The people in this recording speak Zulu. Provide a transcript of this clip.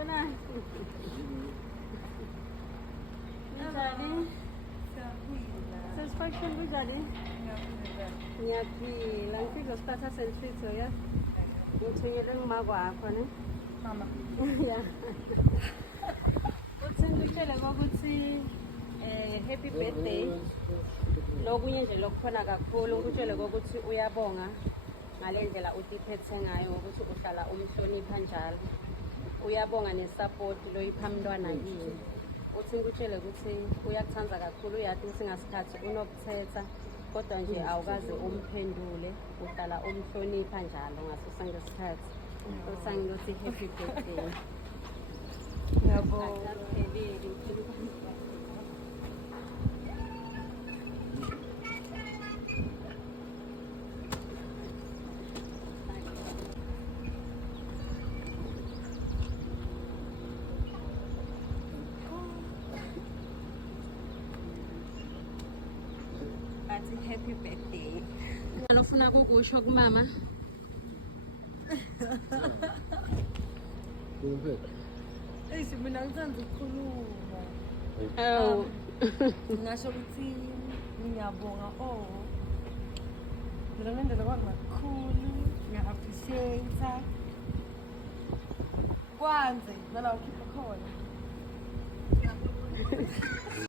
bona. Njani? Satisfaction kunjani? Ngiyaphila, ngifika isikhathi senhlithiyo ya. Ngithengele ngumakwakho ne? Mama. Ya. Uthi ngitshele ukuthi happy birthday. Lokunye nje lokukhona kakhulu ngitshele ukuthi uyabonga ngale ndlela utiphethe ngayo ukuthi uhlala umhlonipha njalo. Uyabonga nesupport loyipha mntwana kini. Uthi ngitshele ukuthi uyakuthanda kakhulu uyathi usingasikhathi unokuthetha kodwa nje awukaze umphendule uhlala umhlonipha njalo ngaso sonke isikhathi. Usangithi happy birthday. Ngiyabonga. Happy birthday. Ngalofuna kukusho kumama. Eyi mina ngithanda ukukhuluma. Oh. Ngasho ukuthi ngiyabonga phela ngendlela kwakakhulu ngiya-appreciate kwanze nala ukhipha khona